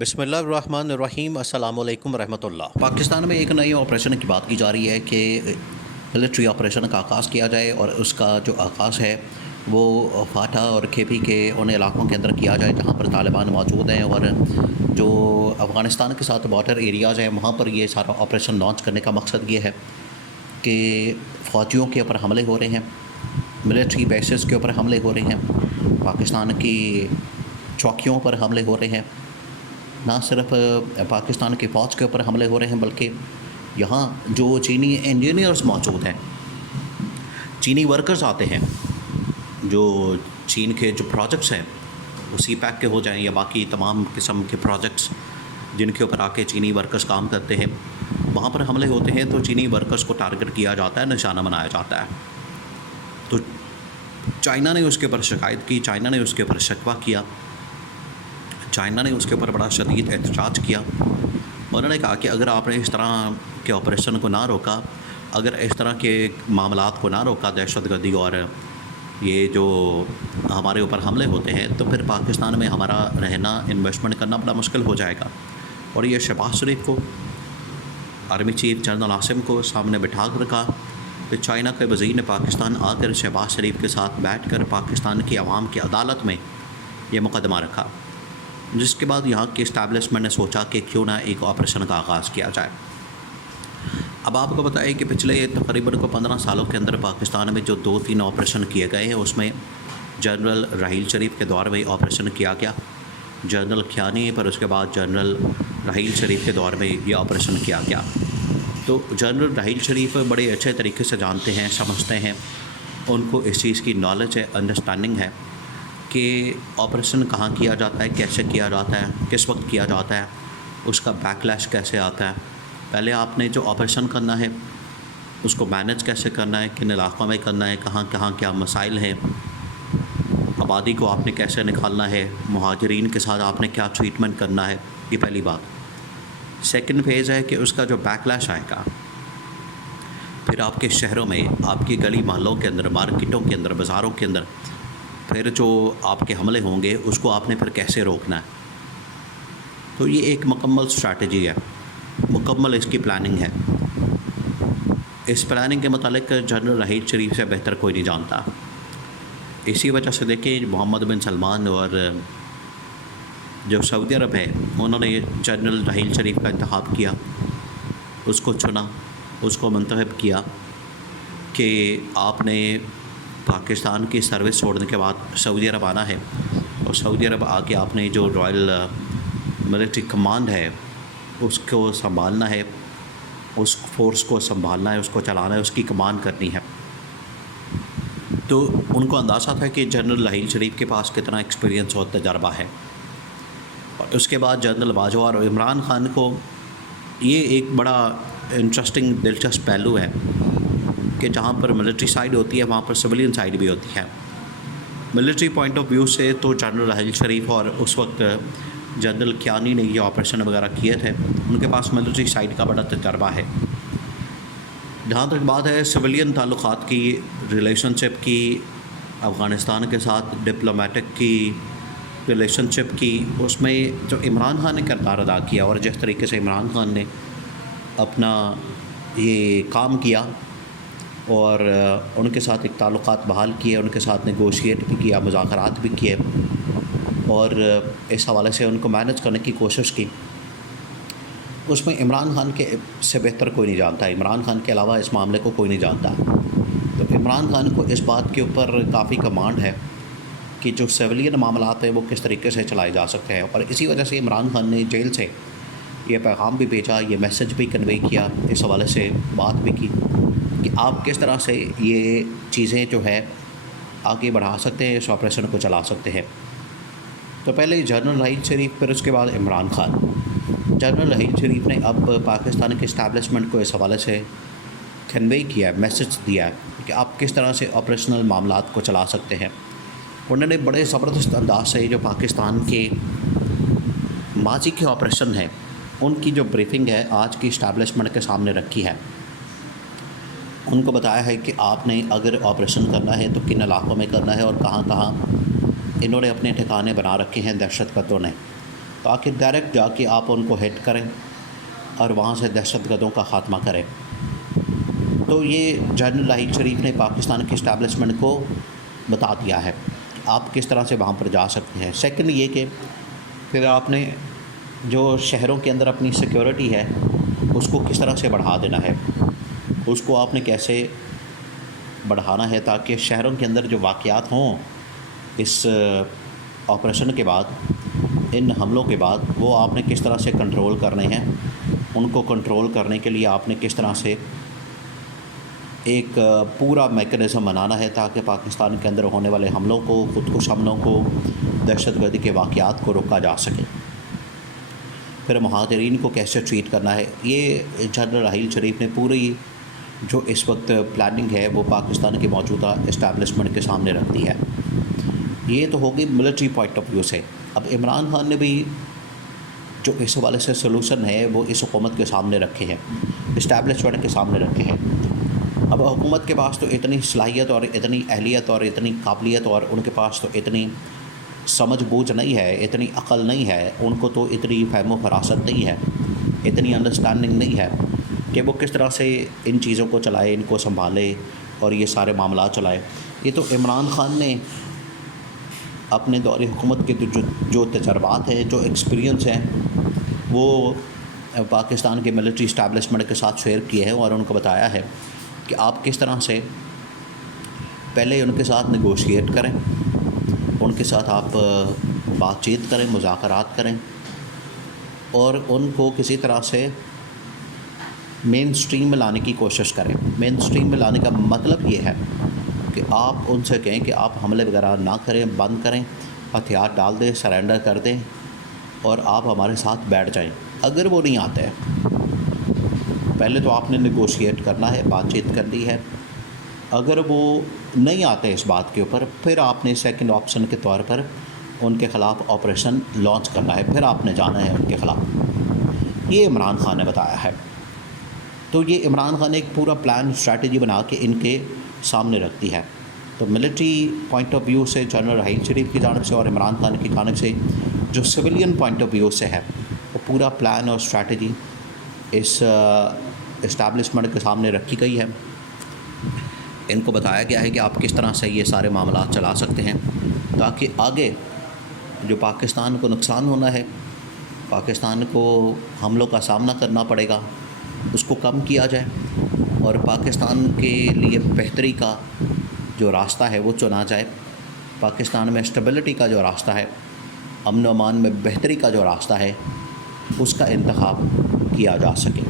بسم اللہ الرحمن الرحیم۔ السلام علیکم ورحمۃ اللہ۔ پاکستان میں ایک نئی آپریشن کی بات کی جا رہی ہے کہ ملٹری آپریشن کا آغاز کیا جائے، اور اس کا جو آغاز ہے وہ فاٹا اور کے پی کے ان علاقوں کے اندر کیا جائے جہاں پر طالبان موجود ہیں، اور جو افغانستان کے ساتھ بارڈر ایریاز ہیں وہاں پر یہ سارا آپریشن لانچ کرنے کا مقصد یہ ہے کہ فوجیوں کے اوپر حملے ہو رہے ہیں، ملٹری بیسز کے اوپر حملے ہو رہے ہیں، پاکستان کی چوکیوں پر حملے ہو رہے ہیں، نہ صرف پاکستان کی فوج کے اوپر حملے ہو رہے ہیں بلکہ یہاں جو چینی انجینئرز موجود ہیں، چینی ورکرز آتے ہیں، جو چین کے جو پروجیکٹس ہیں وہ سی پیک کے ہو جائیں یا باقی تمام قسم کے پروجیکٹس جن کے اوپر آ کے چینی ورکرز کام کرتے ہیں، وہاں پر حملے ہوتے ہیں تو چینی ورکرز کو ٹارگٹ کیا جاتا ہے، نشانہ بنایا جاتا ہے۔ تو چائنا نے اس کے اوپر شکایت کی، چائنا نے اس کے اوپر شکوہ کیا، چائنا نے اس کے اوپر بڑا شدید احتجاج کیا۔ انہوں نے کہا کہ اگر آپ نے اس طرح کے آپریشن کو نہ روکا، اگر اس طرح کے معاملات کو نہ روکا، دہشت گردی اور یہ جو ہمارے اوپر حملے ہوتے ہیں، تو پھر پاکستان میں ہمارا رہنا، انویسٹمنٹ کرنا بڑا مشکل ہو جائے گا۔ اور یہ شہباز شریف کو، آرمی چیف جنرل عاصم کو سامنے بٹھا کر رکھا کہ چائنا کے وزیر نے پاکستان آ کر شہباز شریف کے ساتھ بیٹھ کر پاکستان کی عوام کی عدالت میں یہ مقدمہ رکھا، جس کے بعد یہاں کی اسٹیبلشمنٹ نے سوچا کہ کیوں نہ ایک آپریشن کا آغاز کیا جائے۔ اب آپ کو بتائیں کہ پچھلے تقریباً 15 سالوں کے اندر پاکستان میں جو 2-3 آپریشن کیے گئے ہیں، اس میں جنرل راحیل شریف کے دور میں آپریشن کیا گیا، جنرل کھیانی، پر اس کے بعد جنرل راحیل شریف کے دور میں یہ آپریشن کیا گیا۔ تو جنرل راحیل شریف بڑے اچھے طریقے سے جانتے ہیں، سمجھتے ہیں، ان کو اس چیز کی نالج ہے، انڈرسٹینڈنگ ہے کہ آپریشن کہاں کیا جاتا ہے، کیسے کیا جاتا ہے، کس وقت کیا جاتا ہے، اس کا بیک لیش کیسے آتا ہے، پہلے آپ نے جو آپریشن کرنا ہے اس کو مینج کیسے کرنا ہے، کن علاقوں میں کرنا ہے، کہاں کہاں کیا مسائل ہیں، آبادی کو آپ نے کیسے نکالنا ہے، مہاجرین کے ساتھ آپ نے کیا ٹریٹمنٹ کرنا ہے، یہ پہلی بات۔ سیکنڈ فیز ہے کہ اس کا جو بیک لیش آئے گا، پھر آپ کے شہروں میں، آپ کی گلی محلوں کے اندر، مارکیٹوں کے اندر، بازاروں کے اندر پھر جو آپ کے حملے ہوں گے اس کو آپ نے پھر کیسے روکنا ہے۔ تو یہ ایک مکمل اسٹریٹجی ہے، مکمل اس کی پلاننگ ہے۔ اس پلاننگ کے متعلق جنرل راحیل شریف سے بہتر کوئی نہیں جانتا۔ اسی وجہ سے دیکھیں محمد بن سلمان اور جو سعودی عرب ہے، انہوں نے جنرل راحیل شریف کا انتخاب کیا، اس کو چنا، اس کو منتخب کیا کہ آپ نے پاکستان کی سروس چھوڑنے کے بعد سعودی عرب آنا ہے، اور سعودی عرب آ کے آپ نے جو رائل ملٹری کمانڈ ہے اس کو سنبھالنا ہے، اس فورس کو سنبھالنا ہے، اس کو چلانا ہے، اس کی کمانڈ کرنی ہے۔ تو ان کو اندازہ تھا کہ جنرل راحیل شریف کے پاس کتنا ایکسپیرینس اور تجربہ ہے۔ اور اس کے بعد جنرل باجوہ اور عمران خان کو، یہ ایک بڑا انٹرسٹنگ، دلچسپ پہلو ہے کہ جہاں پر ملٹری سائیڈ ہوتی ہے وہاں پر سویلین سائیڈ بھی ہوتی ہے۔ ملٹری پوائنٹ آف ویو سے تو جنرل راحیل شریف اور اس وقت جنرل کھیانی نے یہ آپریشن وغیرہ کیے تھے، ان کے پاس ملٹری سائیڈ کا بڑا تجربہ ہے۔ جہاں تک بات ہے سویلین تعلقات کی، ریلیشن شپ کی، افغانستان کے ساتھ ڈپلومیٹک کی ریلیشن شپ کی، اس میں جو عمران خان نے کردار ادا کیا، اور جس طریقے سے عمران خان نے اپنا یہ کام کیا اور ان کے ساتھ ایک تعلقات بحال کیے، ان کے ساتھ نیگوشیٹ بھی کیا، مذاکرات بھی کیے، اور اس حوالے سے ان کو مینج کرنے کی کوشش کی، اس میں عمران خان کے سے بہتر کوئی نہیں جانتا، عمران خان کے علاوہ اس معاملے کو کوئی نہیں جانتا۔ تو عمران خان کو اس بات کے اوپر کافی کمانڈ ہے کہ جو سویلین معاملات ہیں وہ کس طریقے سے چلائے جا سکتے ہیں، اور اسی وجہ سے عمران خان نے جیل سے یہ پیغام بھی بھیجا، یہ میسج بھی کنوے کیا، اس حوالے سے بات بھی کی کہ آپ کس طرح سے یہ چیزیں جو ہے آگے بڑھا سکتے ہیں، اس آپریشن کو چلا سکتے ہیں۔ تو پہلے جنرل راحیل شریف، پھر اس کے بعد عمران خان۔ جنرل راحیل شریف نے اب پاکستان کے اسٹیبلشمنٹ کو اس حوالے سے کنوے کیا، میسج دیا کہ آپ کس طرح سے آپریشنل معاملات کو چلا سکتے ہیں۔ انہوں نے بڑے زبردست انداز سے جو پاکستان کے ماضی کے آپریشن ہیں ان کی جو بریفنگ ہے آج کی اسٹیبلشمنٹ کے سامنے رکھی ہے۔ ان کو بتایا ہے کہ آپ نے اگر آپریشن کرنا ہے تو کن علاقوں میں کرنا ہے، اور کہاں کہاں انہوں نے اپنے ٹھکانے بنا رکھے ہیں دہشت گردوں نے۔ تاکہ ڈائریکٹ جا کے آپ ان کو ہٹ کریں اور وہاں سے دہشت گردوں کا خاتمہ کریں۔ تو یہ جنرل راحیل شریف نے پاکستان کے اسٹیبلشمنٹ کو بتا دیا ہے آپ کس طرح سے وہاں پر جا سکتے ہیں۔ سیکنڈ یہ کہ پھر آپ نے جو شہروں کے اندر اپنی سیکیورٹی ہے اس کو کس طرح سے بڑھا دینا ہے، اس کو آپ نے کیسے بڑھانا ہے تاکہ شہروں کے اندر جو واقعات ہوں اس آپریشن کے بعد، ان حملوں کے بعد، وہ آپ نے کس طرح سے کنٹرول کرنے ہیں۔ ان کو کنٹرول کرنے کے لیے آپ نے کس طرح سے ایک پورا میکانزم بنانا ہے تاکہ پاکستان کے اندر ہونے والے حملوں کو، خودکش حملوں کو، دہشت گردی کے واقعات کو روکا جا سکے۔ پھر مہاجرین کو کیسے ٹریٹ کرنا ہے، یہ جنرل راحیل شریف نے پوری جو اس وقت پلاننگ ہے وہ پاکستان کے موجودہ اسٹیبلشمنٹ کے سامنے رکھ دی ہے۔ یہ تو ہوگی ملٹری پوائنٹ آف ویو سے۔ اب عمران خان نے بھی جو اس حوالے سے سلوشن ہے وہ اس حکومت کے سامنے رکھے ہیں، اسٹیبلشمنٹ کے سامنے رکھے ہیں۔ اب حکومت کے پاس تو اتنی صلاحیت اور اتنی اہلیت اور اتنی قابلیت اور ان کے پاس تو اتنی سمجھ بوجھ نہیں ہے، اتنی عقل نہیں ہے، ان کو تو اتنی فہم و فراست نہیں ہے، اتنی انڈرسٹینڈنگ نہیں ہے کہ وہ کس طرح سے ان چیزوں کو چلائے، ان کو سنبھالے اور یہ سارے معاملات چلائے۔ یہ تو عمران خان نے اپنے دور حکومت کے جو تجربات ہیں، جو ایکسپیرینس ہیں، وہ پاکستان کے ملٹری اسٹیبلشمنٹ کے ساتھ شیئر کیے ہیں اور ان کو بتایا ہے کہ آپ کس طرح سے پہلے ان کے ساتھ نیگوشیٹ کریں، ان کے ساتھ آپ بات چیت کریں، مذاکرات کریں اور ان کو کسی طرح سے مین سٹریم میں لانے کی کوشش کریں۔ مین سٹریم میں لانے کا مطلب یہ ہے کہ آپ ان سے کہیں کہ آپ حملے وغیرہ نہ کریں، بند کریں، ہتھیار ڈال دیں، سرنڈر کر دیں اور آپ ہمارے ساتھ بیٹھ جائیں۔ اگر وہ نہیں آتے ہیں، پہلے تو آپ نے نیگوشیٹ کرنا ہے، بات چیت کرنی ہے۔ اگر وہ نہیں آتے اس بات کے اوپر، پھر آپ نے سیکنڈ آپشن کے طور پر ان کے خلاف آپریشن لانچ کرنا ہے، پھر آپ نے جانا ہے ان کے خلاف۔ یہ عمران خان نے بتایا ہے۔ تو یہ عمران خان نے ایک پورا پلان، اسٹریٹجی بنا کے ان کے سامنے رکھ دی ہے۔ تو ملٹری پوائنٹ آف ویو سے جنرل راحیل شریف کی جانب سے اور عمران خان کی جانب سے جو سویلین پوائنٹ آف ویو سے ہے، وہ پورا پلان اور اسٹریٹجی اس اسٹیبلشمنٹ کے سامنے رکھی گئی ہے۔ ان کو بتایا گیا ہے کہ آپ کس طرح سے یہ سارے معاملات چلا سکتے ہیں تاکہ آگے جو پاکستان کو نقصان ہونا ہے، پاکستان کو حملوں کا سامنا کرنا پڑے گا، اس کو کم کیا جائے اور پاکستان کے لیے بہتری کا جو راستہ ہے وہ چنا جائے۔ پاکستان میں اسٹیبلٹی کا جو راستہ ہے، امن و امان میں بہتری کا جو راستہ ہے، اس کا انتخاب کیا جا سکے۔